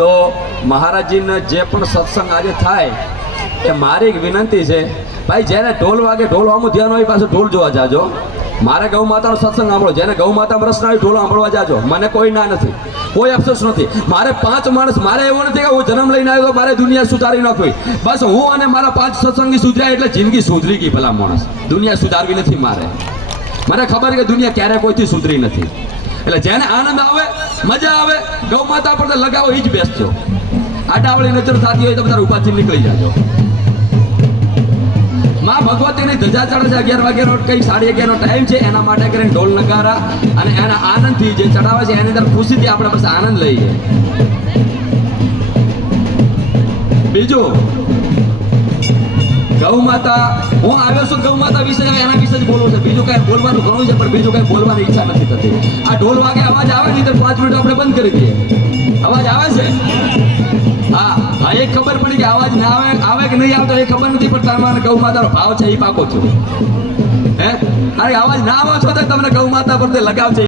તો મહારાજજીને જે પણ સત્સંગ આજે થાય એ મારી એક વિનંતી છે, ભાઈ જેને ઢોલ વાગે ઢોલ આમું ધ્યાન હોય પાછું ઢોલ જોવા જાજો. મારે ગૌ માતાનો સત્સંગ સાંભળો, જેને ગૌ માતામાં રસ ના હોય ઢોલ સાંભળવા જાજો. મને કોઈ ના નથી, કોઈ અફસોસ નથી. મારે 5 માણસ, મારે એવું નથી કે હું જન્મ લઈને આવ્યો તો મારે દુનિયા સુધારી નાખવી. બસ હું અને મારા 5 સત્સંગી સુધર્યા એટલે જિંદગી સુધરી ગઈ. ભલા માણસ, દુનિયા સુધારવી નથી મારે. મને ખબર છે કે દુનિયા ક્યારે કોઈથી સુધરી નથી. એટલે જેને આનંદ આવે, મજા આવે, ગૌ માતા પર લગાવો એ જ બેસજો. આડાવળી નજર થતી હોય તો બધા ઉપાથી નીકળી જાજો. માં ભગવતીની ધજા ચડે છે 11 વાગ્યાનો, કંઈક 11:30નો ટાઈમ છે. એના માટે કરીને ઢોલ નગારા અને એના આનંદથી જે ચડાવે છે એની અંદર ખુશીથી આપણે બસ આનંદ લઈએ. બીજું, ગૌ માતા, હું આવ્યો છું ગૌ માતા વિશે, એના વિશે જ બોલવું છે. બીજું કઈ બોલવાનું ઘણું છે, પણ બીજું કઈ બોલવાની ઈચ્છા નથી થતી. આ ઢોલ વાગે અવાજ આવે નહીં તો 5 મિનિટ આપણે બંધ કરી દઈએ. અવાજ આવે છે? હા, એ ખબર પડી કે અવાજ ના આવે કે નહીં આવતો એ ખબર નથી, પણ તમારે ગૌ માતાનો ભાવ છે એ પાકો છો. હે, અરે અવાજ ના આવો છો તો તમને ગૌ માતા પર લગાવ છે.